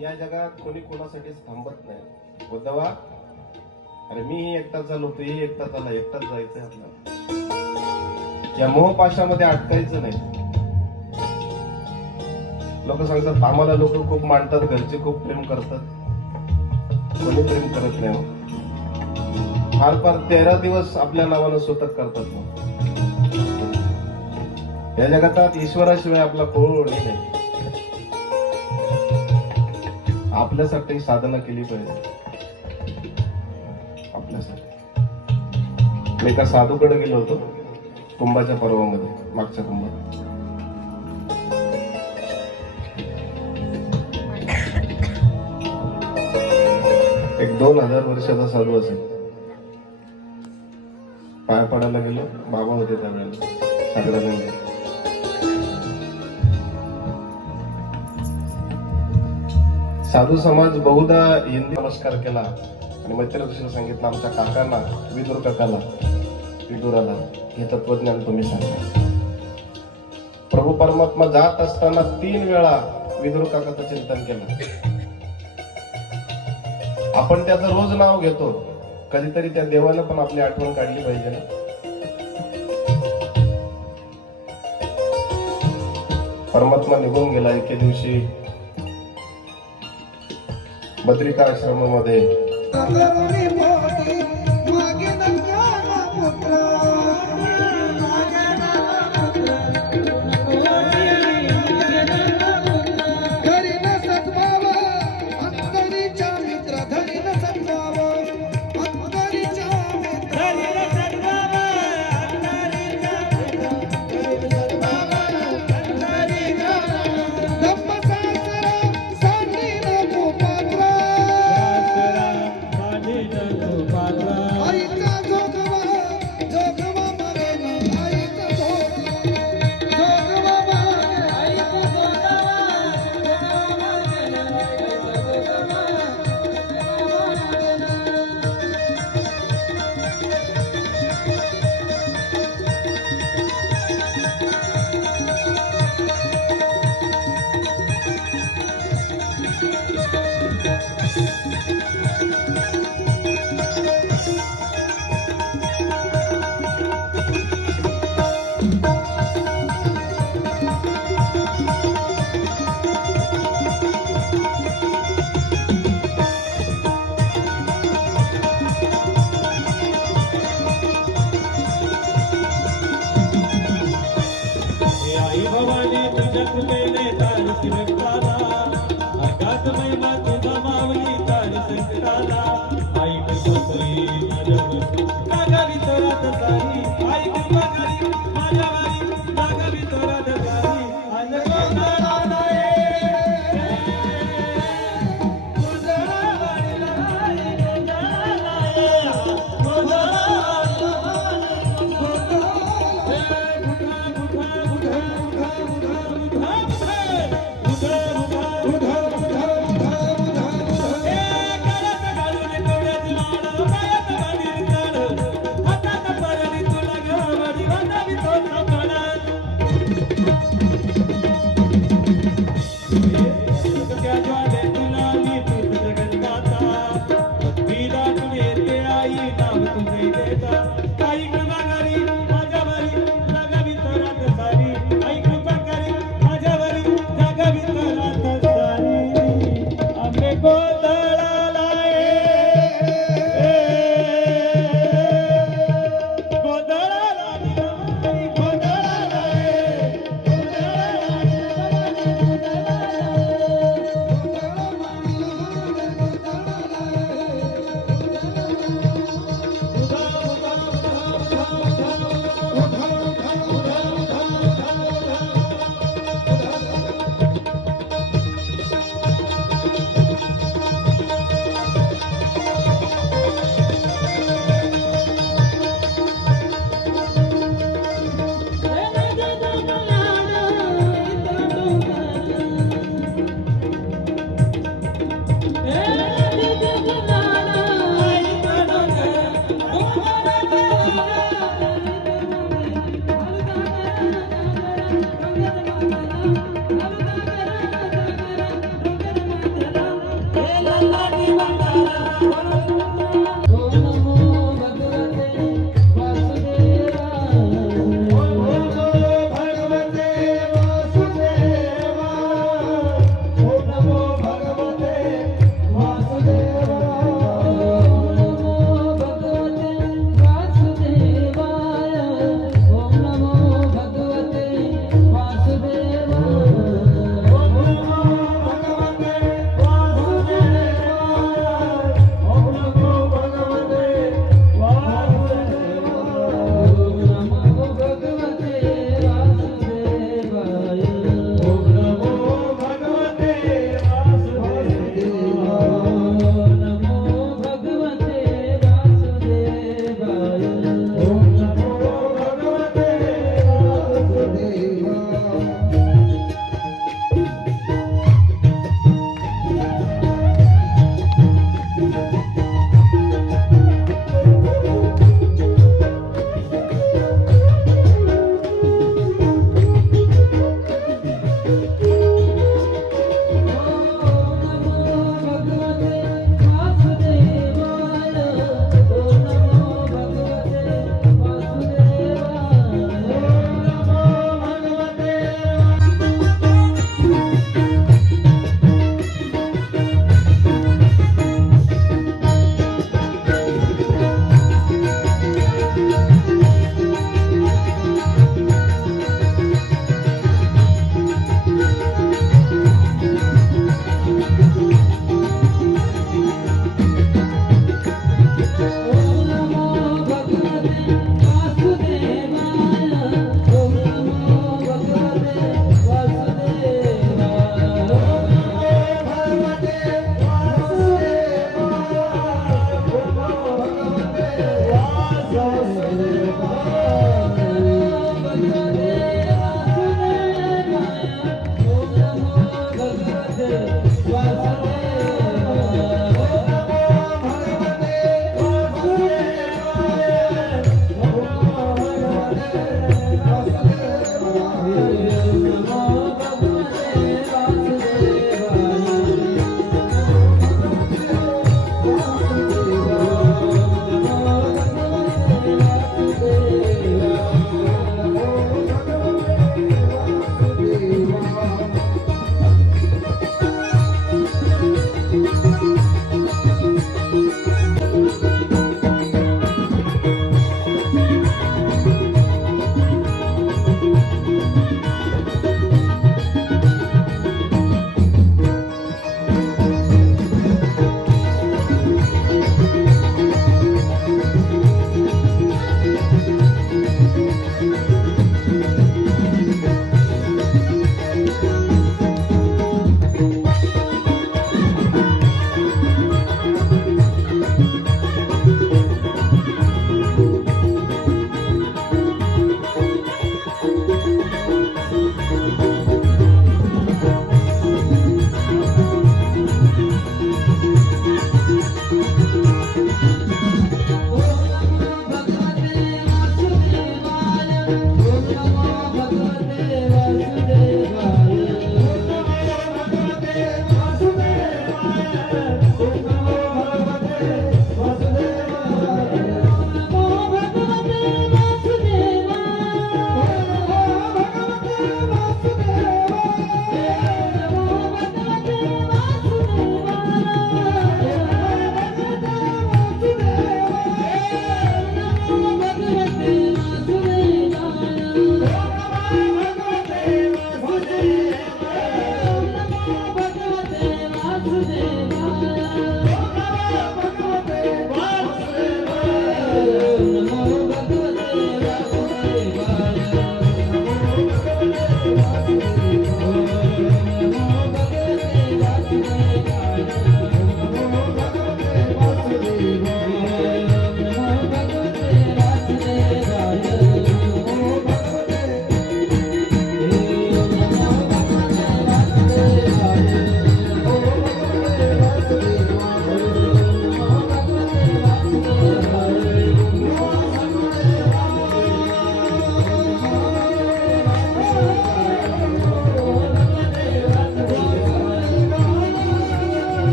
या जगात कोणी कोणासाठीच थांबत नाही. उद्धवा, अरे मीही एकटाच झालो, तूही एकटाच झाला, एकटाच जायचंय आपल्याला. या मोहपाशामध्ये अटकायचं नाही. लोक सांगतात आम्हाला लोक खूप मानतात, घरचे खूप प्रेम करतात. कोणी प्रेम करत नाही. फार फार 13 दिवस आपल्या नावानं स्वतः करतात. या जगात ईश्वराशिवाय आपला कोणी नाही. आपल्यासाठी साधना केली पाहिजे. आपल्यासाठी. मी एका साधूकडे गेलो होतो कुंभाच्या पर्वामध्ये, मागच्या कुंभात. एक 2000 वर्षाचा साधू असेल. पाय पडायला गेलो. बाबा होते त्यावेळेला सागरानंदी. साधू समाज बहुधा हिंदी नमस्कार केला आणि मैत्रीला सांगितलं आमच्या काकांना, विदुर काकाला, विदुराला, हे तत्वज्ञान तुम्ही सांगा. प्रभू परमात्मा जात असताना 3 वेळा विदुर काकाचं चिंतन केलं. आपण त्याचं रोज नाव घेतो, कधीतरी त्या देवानं पण आपली आठवण काढली पाहिजे ना. परमात्मा निघून गेला. एके दिवशी बद्रिका आश्रमामध्ये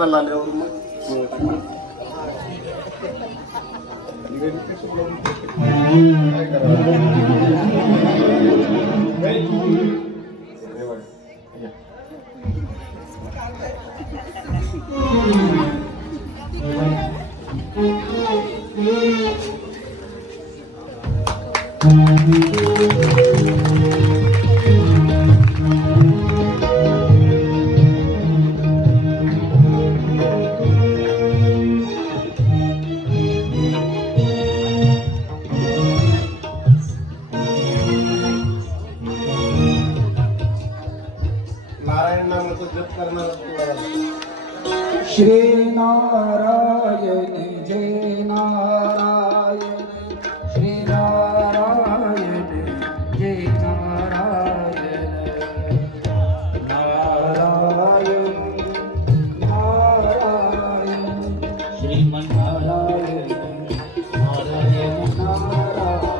बदलला आल्यावर मग काय करावं? या. नारायण नामाचा जप करणार श्री नारायण जय नारायण श्री नारायण जय नारायण नारायण नारायण श्रीमन्नारायण नारायण नारायण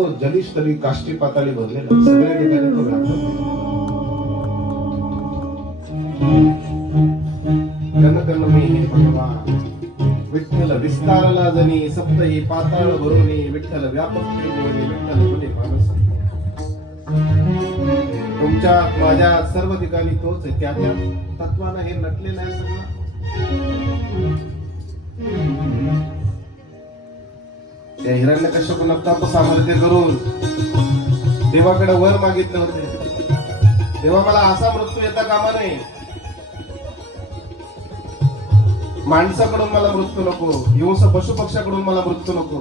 तो जलीस्थली काष्टी पाताळी भरलेला आहे. सगळ्या ठिकाणी तो व्यापक आहे. कन मी हे भगवान विठ्ठल विस्तारला जनी सप्तही पाताळ भरुनी विठ्ठल व्यापक त्रिभुवनी विठ्ठल मुले मानस. तुमच्या माझ्या सर्व ठिकाणी तोच आहे. त्या तत्वानं हे नटलेलं आहे सगळं. त्या हिरण्यकश्यपूला ताप सामर्थ्य करून देवाकडे वर मागितलं होते. देवा मला असा मृत्यू येता कामा नये. माणसाकडून मला मृत्यू नको, हिंस पशु पक्षाकडून मला मृत्यू नको,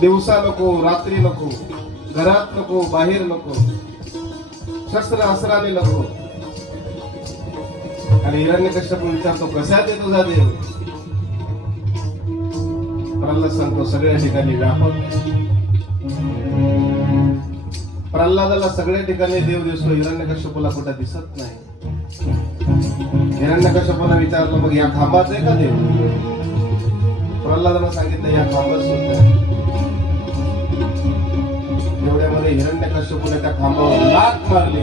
दिवसा नको, रात्री नको, घरात नको, बाहेर नको, शस्त्र अस्त्राने नको. आणि हिरण्यकश्यप विचारतो कशात येतो जा देव. प्रल्हाद सांगतो सगळ्या ठिकाणी व्यापक. प्रल्हादाला सगळ्या ठिकाणी देव दिसतो, हिरण्यकश्यपूला कुठे दिसत नाही. हिरण्यकश्यपूला विचारलं मग या खांबात आहे का देव. प्रल्हादाला सांगितलं या खांबात सुद्धा. एवढ्यामध्ये हिरण्यकश्यपूने त्या खांबावर लाथ मारली.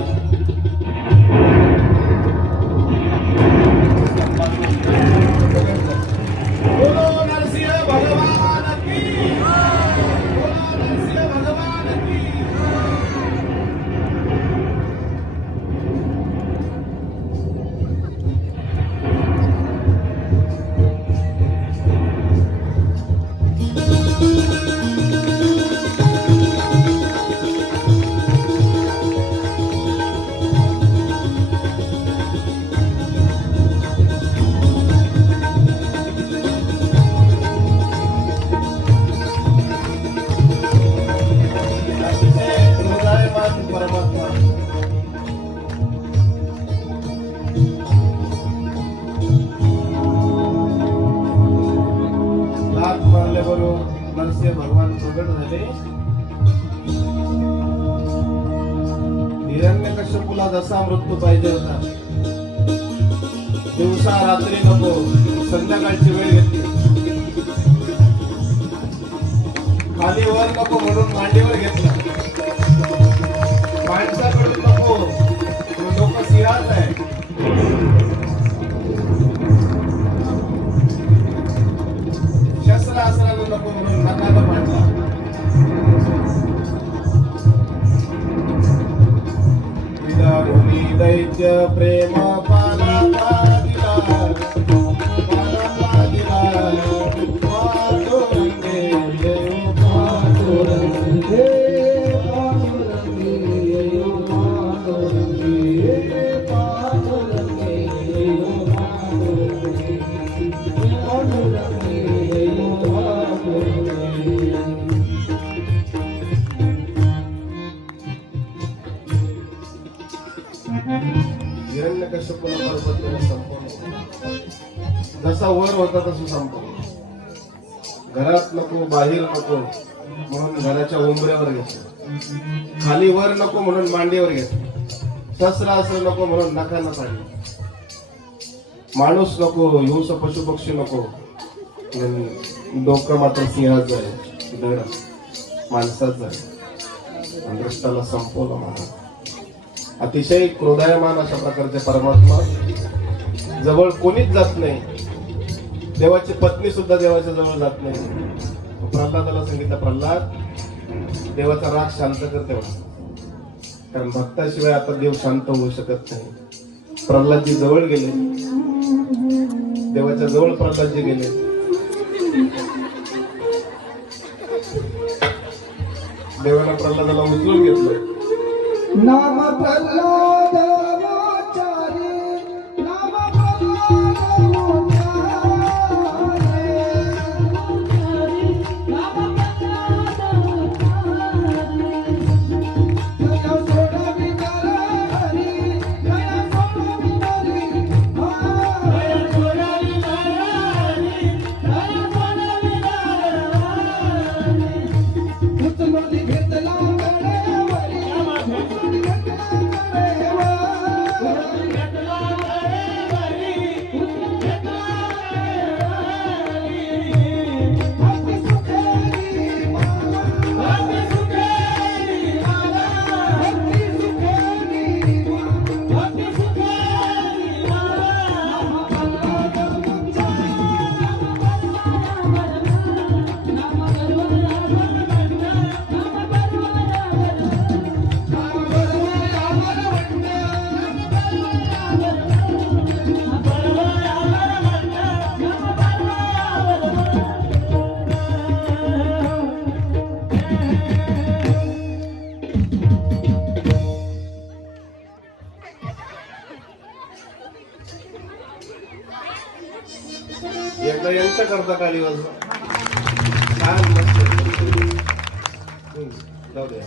बोलो नरसिंह भगवान की, बोलो नरसिंह भगवान की. नरसिंह भगवान प्रगट झाले. हिरण्यकश्यपूला जसा मृत्यू पाहिजे होता, दिवसा रात्री नको, संध्याकाळची वेळ घेतली. खाली वर नको म्हणून मांडीवर घेतला. माणसाकडून नको, लोक सिंहात आहे. शस्त्र अस्त्रानं नको म्हणून नकाला पाडला. विदारुनी दैत्य प्रेम पाला पादिला, पाला पादिला. पांडुरंगे देव पांडुरंगे, पांडुरंगे देव पांडुरंगे, पांडुरंगे देव पांडुरंगे, पांडुरंगे. हिरण्यकश्यपूला पर्वत संपवलं. जसा वर होता तसं संपवलं. घरात नको, बाहेर नको म्हणून घराच्या उंबऱ्यावर घेतलं. खाली वर नको म्हणून मांडीवर घेतलं. शस्त्र असं नको म्हणून नखानं पाडलं. माणूस नको, हिंस पशु पक्षी नको, डोकं मात्र सिंहाच आहे, धड माणसाच आहे. दृष्टाला संपवलं महाराज. अतिशय क्रोधायमान अशा प्रकारचे परमात्मा जवळ कोणीच जात नाही. देवाची पत्नी सुद्धा देवाच्या जवळ जात नाही. प्रल्हादाला सांगितलं प्रल्हाद देवाचा राग शांत कर तेव्हा, कारण भक्ताशिवाय आता देव शांत होऊ शकत नाही. प्रल्हादजी जवळ गेले, देवाच्या जवळ प्रल्हादजी गेले. देवानं प्रल्हादाला उचलून घेतलं. नाम प्रल्हाद वाचारी, नाम प्रल्हाद वाचारी, नाम प्रल्हाद वाचारी. दया सोडा विचार हरी, दया सोडा विचार हरी, दया सोडा विचार हरी, दया सोडा विचार हरी. उचलून घेतला जोरदार टाळी वाजवा. छान मस्त. जाऊ द्या.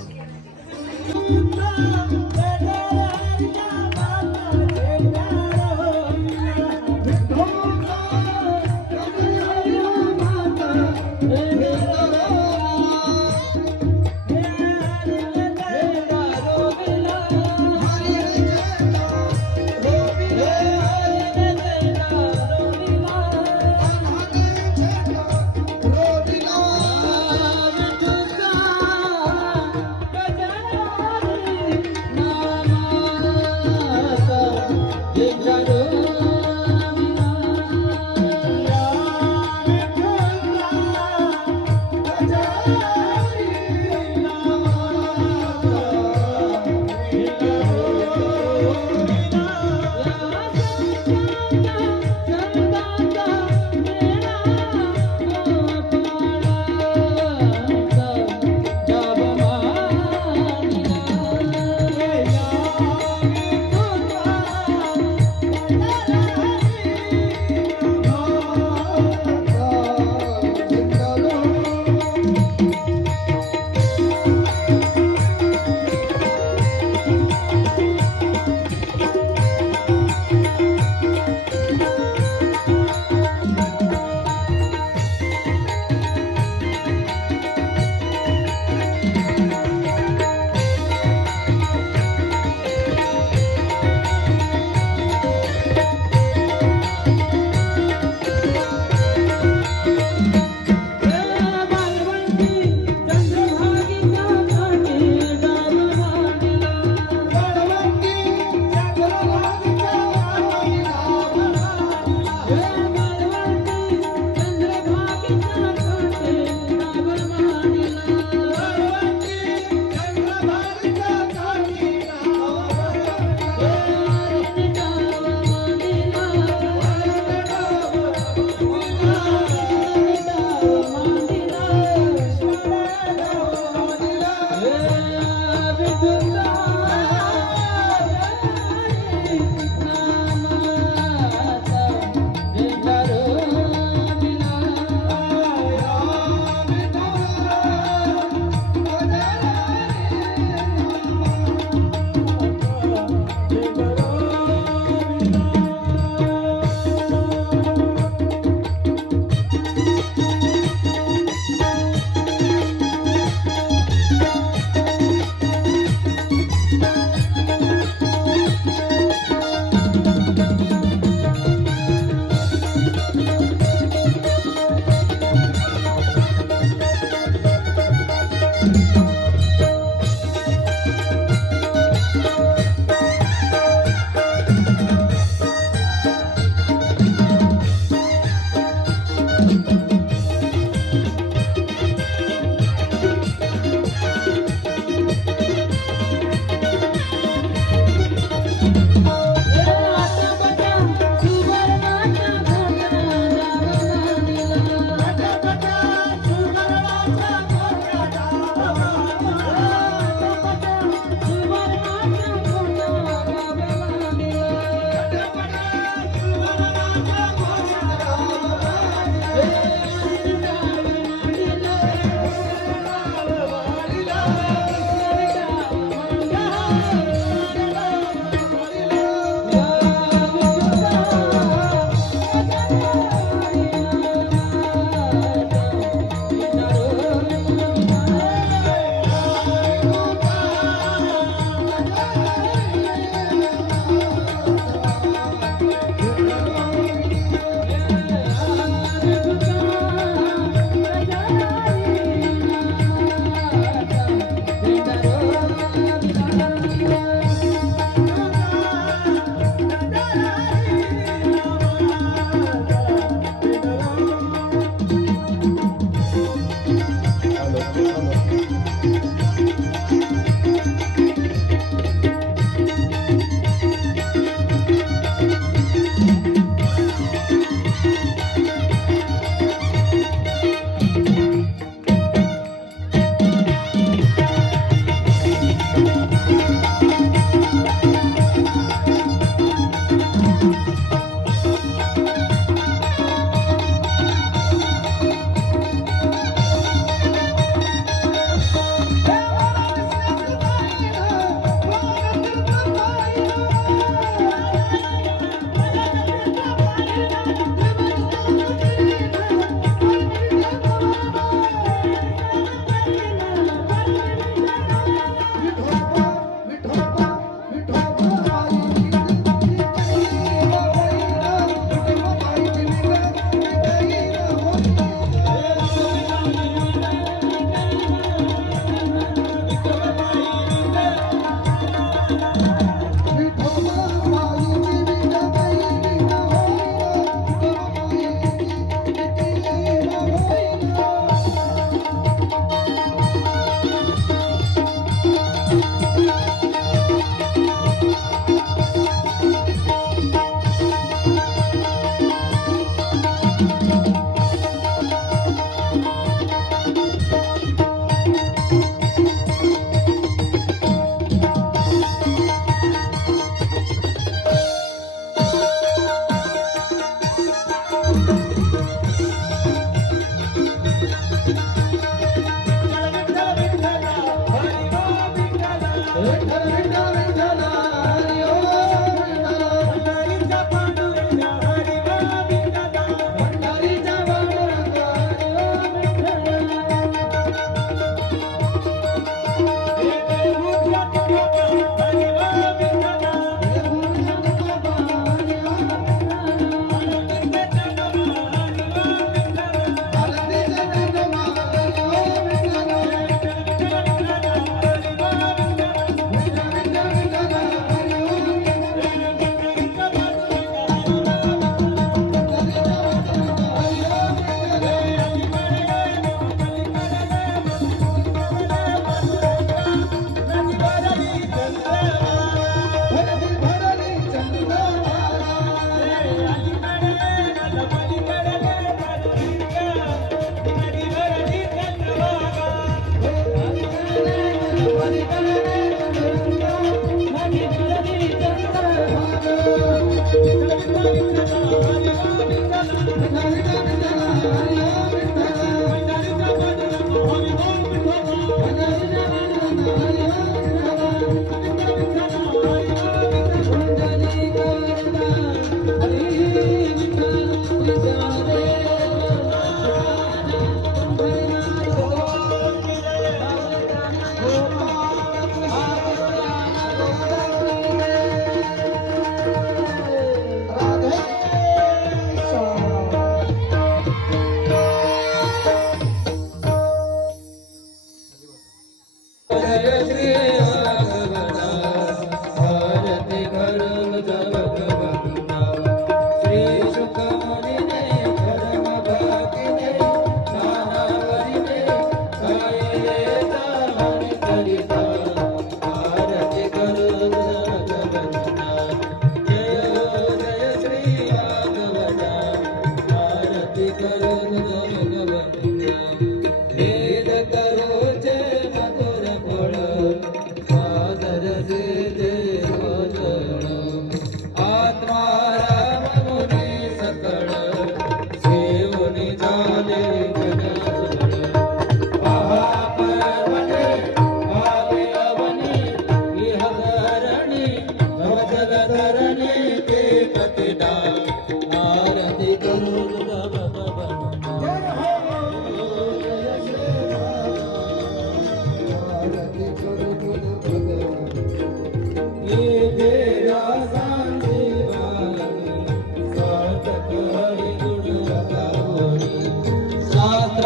विठ्ठल विठ्ठल विठ्ठल हरी ओम विठ्ठल पंढरीचा पांडुरंग हरी ओम विठ्ठला पंढरीचा पांडुरंग हरी ओम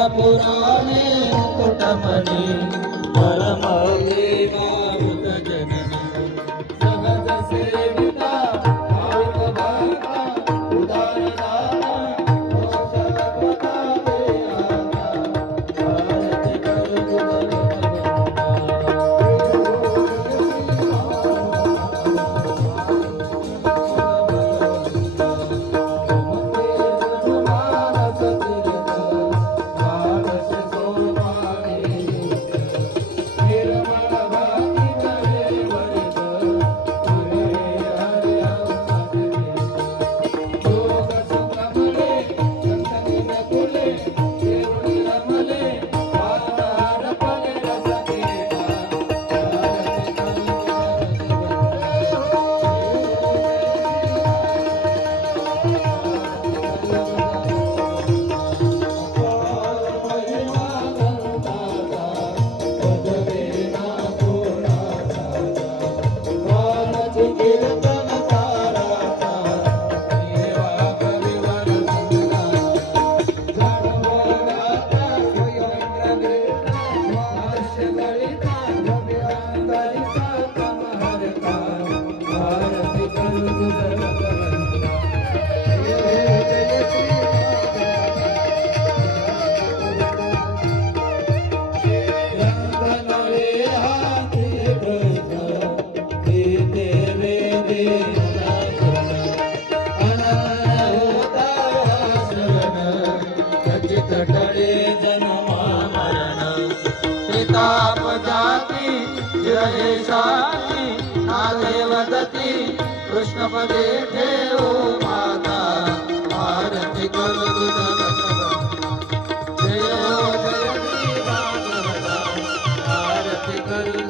पुराणे कुटमणी परम देवावत जननी सहज सेविका भाविक भक्ता उदार दाना मोक्षपथा देहाता आरती करू तटळे जन्मा मरण त्रिताप जाती चिरयशाती नाले वदती कृष्णपदे ठेवो माता आरती करू जय हो जय श्री राघवदा आरती करू